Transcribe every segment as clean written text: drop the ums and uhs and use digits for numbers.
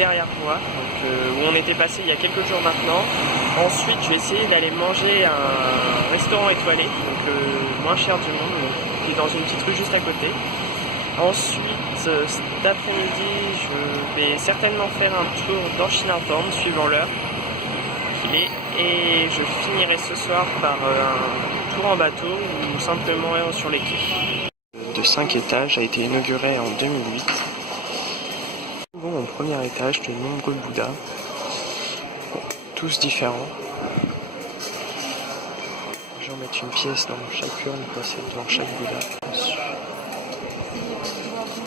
derrière moi, donc, où on était passé il y a quelques jours maintenant. Ensuite, je vais essayer d'aller manger à un restaurant étoilé, donc moins cher du monde, qui est dans une petite rue juste à côté. Ensuite, cet après-midi, je vais certainement faire un tour dans Chinatown, suivant l'heure qu'il est, et je finirai ce soir par un tour en bateau ou simplement sur les quais. De 5 étages a été inauguré en 2008. Bon, au premier étage, de nombreux Bouddhas, tous différents. Je vais en mettre une pièce dans chaque urne, passer devant chaque Bouddha.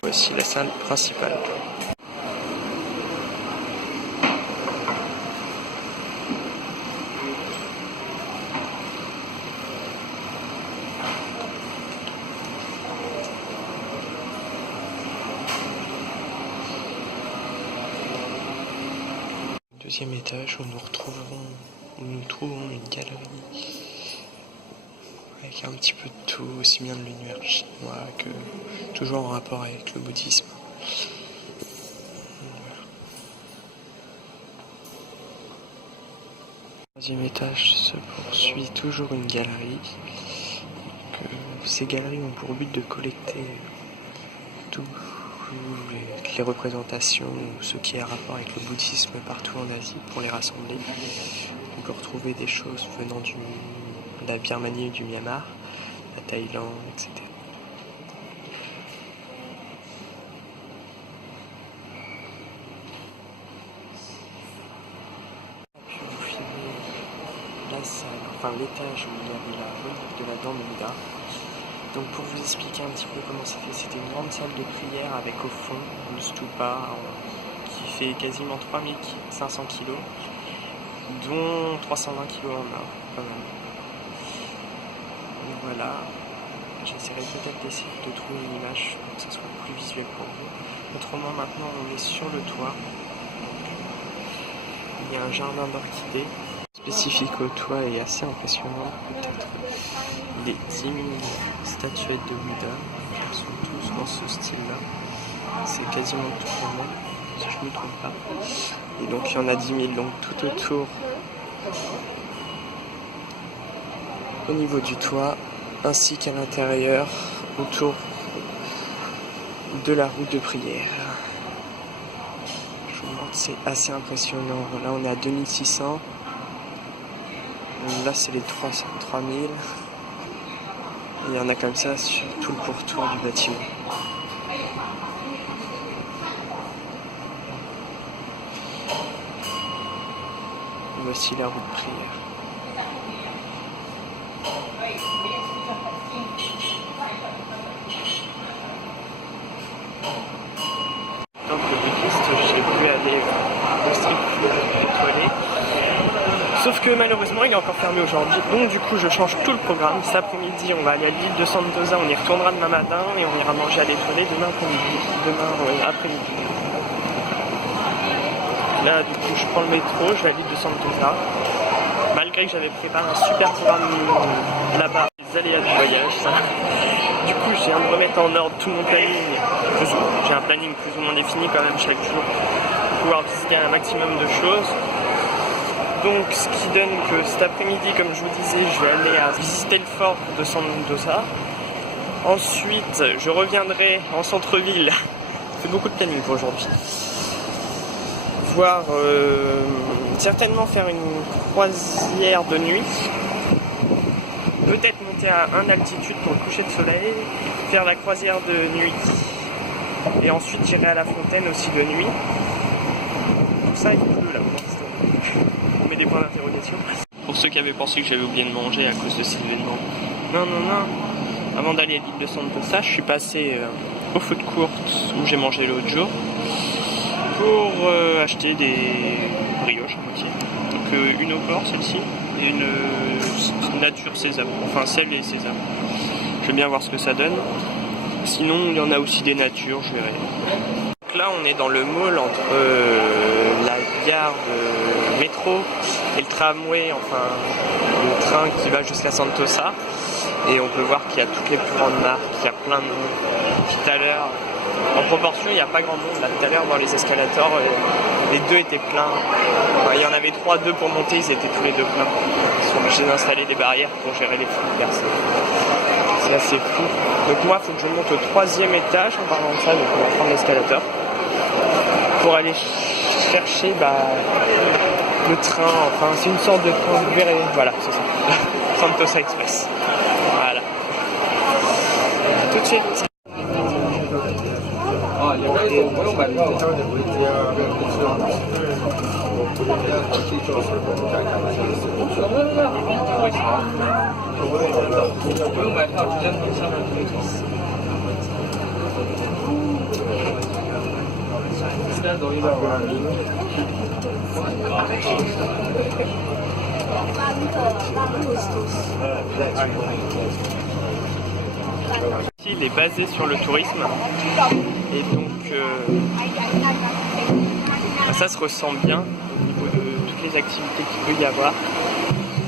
Voici la salle principale. Deuxième étage où nous trouvons une galerie avec un petit peu de tout, aussi bien de l'univers chinois que toujours en rapport avec le bouddhisme. Voilà. Troisième étage se poursuit toujours une galerie. Ces galeries ont pour but de collecter toutes les représentations ou ce qui est à rapport avec le bouddhisme partout en Asie pour les rassembler. On peut retrouver des choses venant de la Birmanie, du Myanmar, la Thaïlande, etc. Puis vous filmez la salle, enfin l'étage où il y avait la relique de la dent de Bouddha. Donc pour vous expliquer un petit peu comment c'est fait, c'était une grande salle de prière avec au fond une stupa qui fait quasiment 3500 kg, dont 320 kg en or, quand même. Donc voilà, j'essaierai peut-être d'essayer de trouver une image pour que ça soit plus visuel pour vous. Autrement, maintenant on est sur le toit. Il y a un jardin d'orchidées spécifique au toit et assez impressionnant, peut-être les 10 000 statuettes de Bouddha, elles sont tous dans ce style-là. C'est quasiment tout le monde, si je ne me trompe pas. Et donc il y en a 10 000 donc tout autour, au niveau du toit, ainsi qu'à l'intérieur, autour de la route de prière. Je vous montre, c'est assez impressionnant. Là on est à 2600. Là c'est les 3000. Il y en a comme ça sur tout le pourtour du bâtiment. Voici la route de prière. En tant que bouddhiste, j'ai pu aller au street food étoilé. Sauf que malheureusement il est encore fermé aujourd'hui, donc du coup je change tout le programme. Cet après-midi on va aller à l'île de Sentosa, on y retournera demain matin et on ira manger à l'étoilé demain après-midi. Là du coup je prends le métro, je vais à l'île de Sentosa. Malgré que j'avais préparé un super programme là-bas, les aléas du voyage, ça. Du coup je viens de remettre en ordre tout mon planning. J'ai un planning plus ou moins défini quand même chaque jour pour pouvoir visiter un maximum de choses. Donc ce qui donne que cet après-midi, comme je vous disais, je vais aller visiter le fort de Sentosa. Ensuite, je reviendrai en centre-ville. C'est beaucoup de planning pour aujourd'hui. Voir, certainement faire une croisière de nuit. Peut-être monter à 1 altitude pour le coucher de soleil. Faire la croisière de nuit. Et ensuite j'irai à la fontaine aussi de nuit. Tout ça il pleut là pour l'instant. On met des points d'interrogation. Pour ceux qui avaient pensé que j'avais oublié de manger à cause de cet événement. Non. Avant d'aller à l'île de Sentosa, je suis passé au food court où j'ai mangé l'autre jour pour acheter des brioches à moitié. Donc une au porc, celle-ci, et une nature sésame. Enfin sel et sésame. Je vais bien voir ce que ça donne. Sinon, il y en a aussi des natures, je verrai. Donc là, on est dans le mall entre la gare de métro et le tramway, enfin le train qui va jusqu'à Sentosa. Et on peut voir qu'il y a toutes les plus grandes marques, il y a plein de monde. Puis tout à l'heure, en proportion, il n'y a pas grand monde. Là, tout à l'heure, dans les escalators, il les deux étaient pleins. Enfin, il y en avait 3, 2 pour monter, ils étaient tous les deux pleins. Ils sont obligés d'installer des barrières pour gérer les flux de personnes. C'est assez fou. Donc moi, il faut que je monte au 3e étage en parlant de ça, donc on va prendre l'escalator pour aller chercher le train, enfin c'est une sorte de train, vous verrez, voilà, c'est ça. Sentosa Express. Voilà. Tout de suite. Il est basé sur le tourisme et donc ça se ressent bien au niveau de toutes les activités qu'il peut y avoir.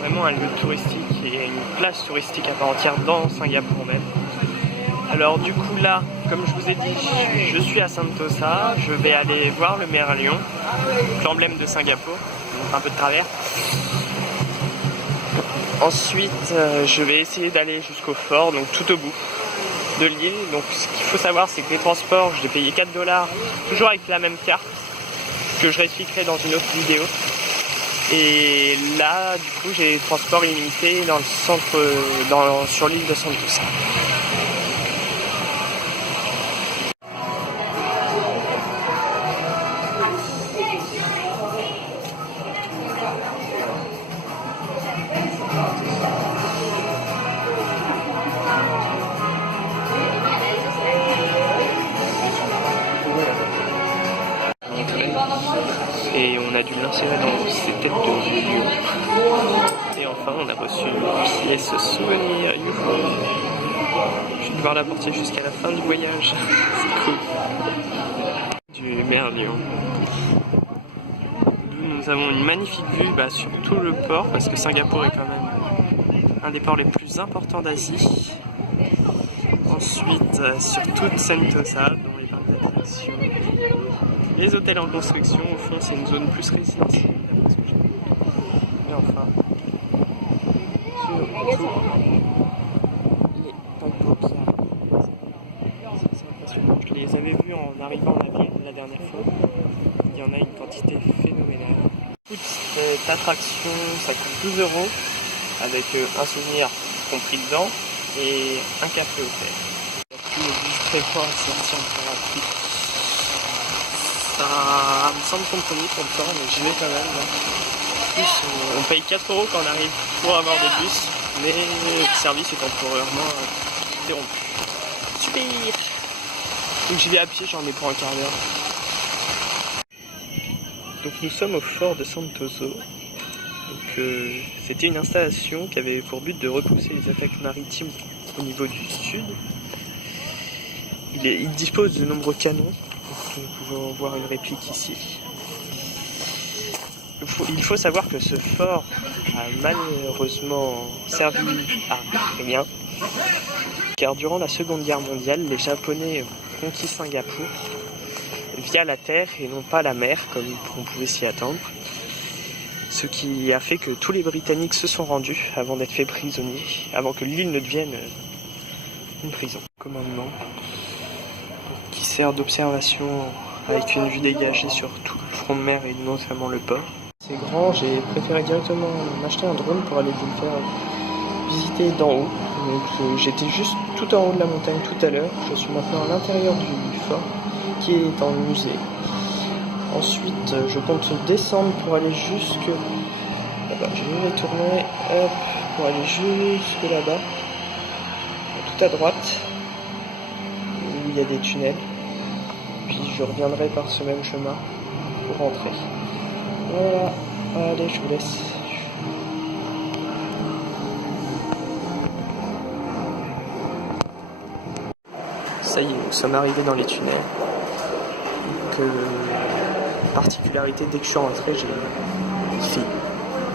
Vraiment un lieu touristique et une place touristique à part entière dans Singapour même. Alors du coup là, comme je vous ai dit, je suis à Sentosa, je vais aller voir le Merlion, l'emblème de Singapour, donc un peu de travers. Ensuite, je vais essayer d'aller jusqu'au fort, donc tout au bout de l'île. Donc ce qu'il faut savoir, c'est que les transports, je l'ai payé 4 $, toujours avec la même carte, que je réexpliquerai dans une autre vidéo. Et là, du coup, j'ai les transports illimités dans le centre, sur l'île de Sentosa. Et on a dû l'insérer dans ses têtes de lion. Et enfin, on a reçu une pièce souvenir. Je vais devoir la porter jusqu'à la fin du voyage. C'est cool. Du Merlion. Nous avons une magnifique vue sur tout le port, parce que Singapour est quand même un des ports les plus importants d'Asie. Ensuite, sur toute Sentosa, dans les parcs d'attractions. Les hôtels en construction, au fond, c'est une zone plus résidentielle. Et enfin, sur tout les paquebots qui arrivent. C'est impressionnant. Je les avais vus en arrivant en avril la dernière fois. Il y en a une quantité phénoménale. Toute attraction, ça coûte 12 € avec un souvenir compris dedans et un café offert. Il y a plus de 18 fois à sortir en parapluie. Ça me semble compromis pour le temps, mais j'y vais quand même. En plus, on paye 4 € quand on arrive pour avoir des bus, mais le service est temporairement interrompu. Super! Donc j'y vais à pied, j'en ai pour un quart d'heure. Donc nous sommes au fort de Sentosa. C'était une installation qui avait pour but de repousser les attaques maritimes au niveau du sud. Il dispose de nombreux canons. Nous pouvons voir une réplique ici. Il faut savoir que ce fort a malheureusement servi à rien, car durant la Seconde Guerre mondiale, les Japonais ont conquis Singapour via la terre et non pas la mer, comme on pouvait s'y attendre. Ce qui a fait que tous les Britanniques se sont rendus avant d'être faits prisonniers, avant que l'île ne devienne une prison. Commandement qui sert d'observation avec une vue dégagée sur tout le front de mer et notamment le port. C'est grand, j'ai préféré directement m'acheter un drone pour aller vous le faire visiter d'en haut. Donc j'étais juste tout en haut de la montagne tout à l'heure. Je suis maintenant à l'intérieur du fort qui est en musée. Ensuite, je compte descendre pour aller jusque là-bas. Je vais tourner pour aller jusque là-bas, tout à droite, où il y a des tunnels. Puis je reviendrai par ce même chemin pour rentrer. Voilà, allez, je vous laisse. Ça y est, nous sommes arrivés dans les tunnels. Particularité, dès que je suis rentré,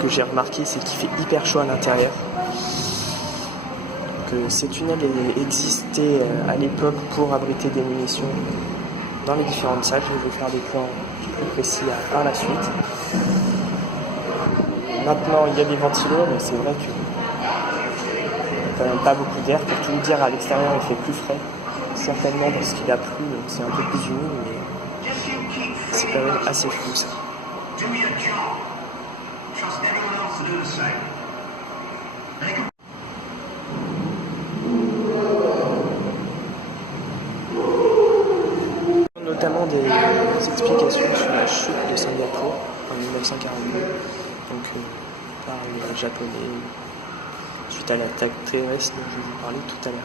que j'ai remarqué, c'est qu'il fait hyper chaud à l'intérieur. Ces tunnels existaient à l'époque pour abriter des munitions dans les différentes salles. Je vais vous faire des plans plus précis par la suite. Maintenant, il y a des ventilos, mais c'est vrai que quand même pas beaucoup d'air. Pour tout vous dire, à l'extérieur, il fait plus frais. Certainement parce qu'il a plu, donc c'est un peu plus humide, mais c'est quand même assez fou ça. Notamment des explications sur la chute de Singapour en 1942, donc par les Japonais, suite à l'attaque terrestre dont je vous parlais tout à l'heure.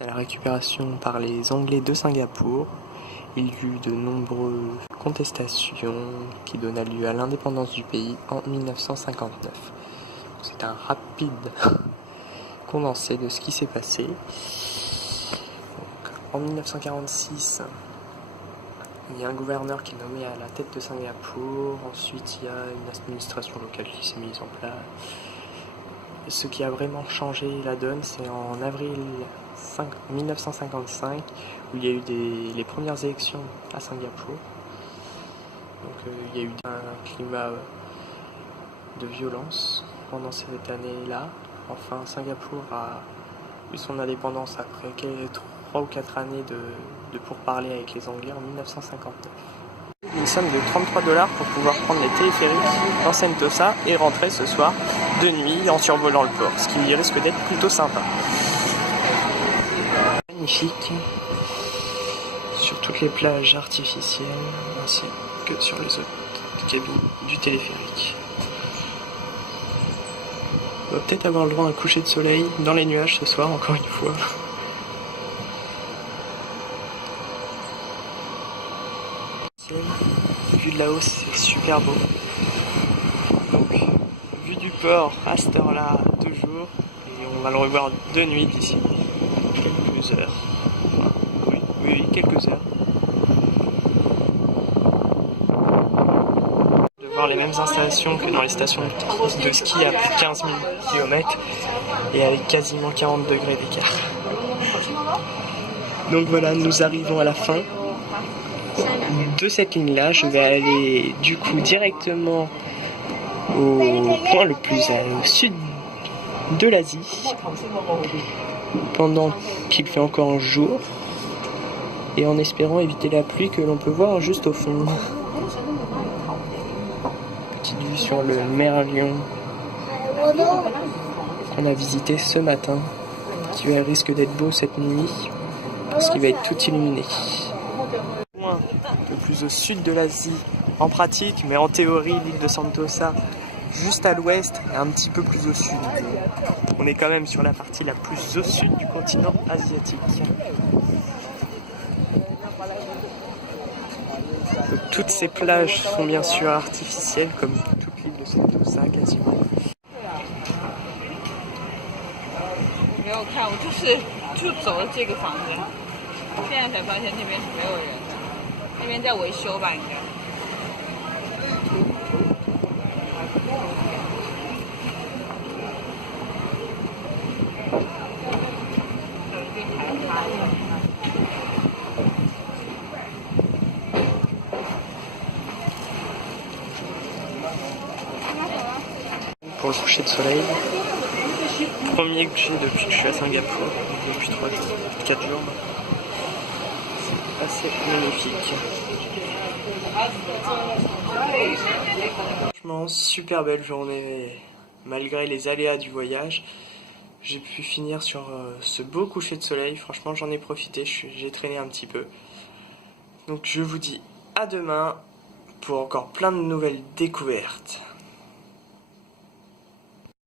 À la récupération par les Anglais de Singapour, il y eut de nombreuses contestations qui donna lieu à l'indépendance du pays en 1959. C'est un rapide condensé de ce qui s'est passé. Donc, en 1946, il y a un gouverneur qui est nommé à la tête de Singapour. Ensuite, il y a une administration locale qui s'est mise en place. Ce qui a vraiment changé la donne, c'est en avril 1955 où il y a eu les premières élections à Singapour. Donc il y a eu un climat de violence pendant cette année-là. Enfin, Singapour a eu son indépendance après 3 ou 4 années de pourparlers avec les Anglais en 1959. Une somme de $33 pour pouvoir prendre les téléphériques dans Sentosa et rentrer ce soir de nuit en survolant le port, ce qui risque d'être plutôt sympa. Magnifique sur toutes les plages artificielles ainsi que sur les autres cabines du téléphérique. On va peut-être avoir le droit à un coucher de soleil dans les nuages ce soir, encore une fois. Vu de là-haut, c'est super beau. Donc, vue du port à cette heure-là, toujours. Et on va le revoir de nuit d'ici quelques heures. Enfin, oui, quelques heures. De voir les mêmes installations que dans les stations de ski à plus de 15 000 km et avec quasiment 40 degrés d'écart. Donc voilà, nous arrivons à la fin de cette ligne-là. Je vais aller du coup directement au point le plus au sud de l'Asie pendant qu'il fait encore jour et en espérant éviter la pluie que l'on peut voir juste au fond. Petite vue sur le Merlion qu'on a visité ce matin, qui risque d'être beau cette nuit parce qu'il va être tout illuminé. Le plus au sud de l'Asie en pratique, mais en théorie l'île de Sentosa juste à l'ouest et un petit peu plus au sud. On est quand même sur la partie la plus au sud du continent asiatique. Donc, toutes ces plages sont bien sûr artificielles comme toute l'île de Sentosa quasiment. 没有看，我就走了这个房子，现在才发现那边是没有人的，那边在维修吧应该。有一边还塌了。 Pour le coucher de soleil, premier coucher depuis que je suis à Singapour, depuis 4 jours. C'est assez magnifique. Franchement, super belle journée, malgré les aléas du voyage. J'ai pu finir sur ce beau coucher de soleil, franchement j'en ai profité, j'ai traîné un petit peu. Donc je vous dis à demain pour encore plein de nouvelles découvertes.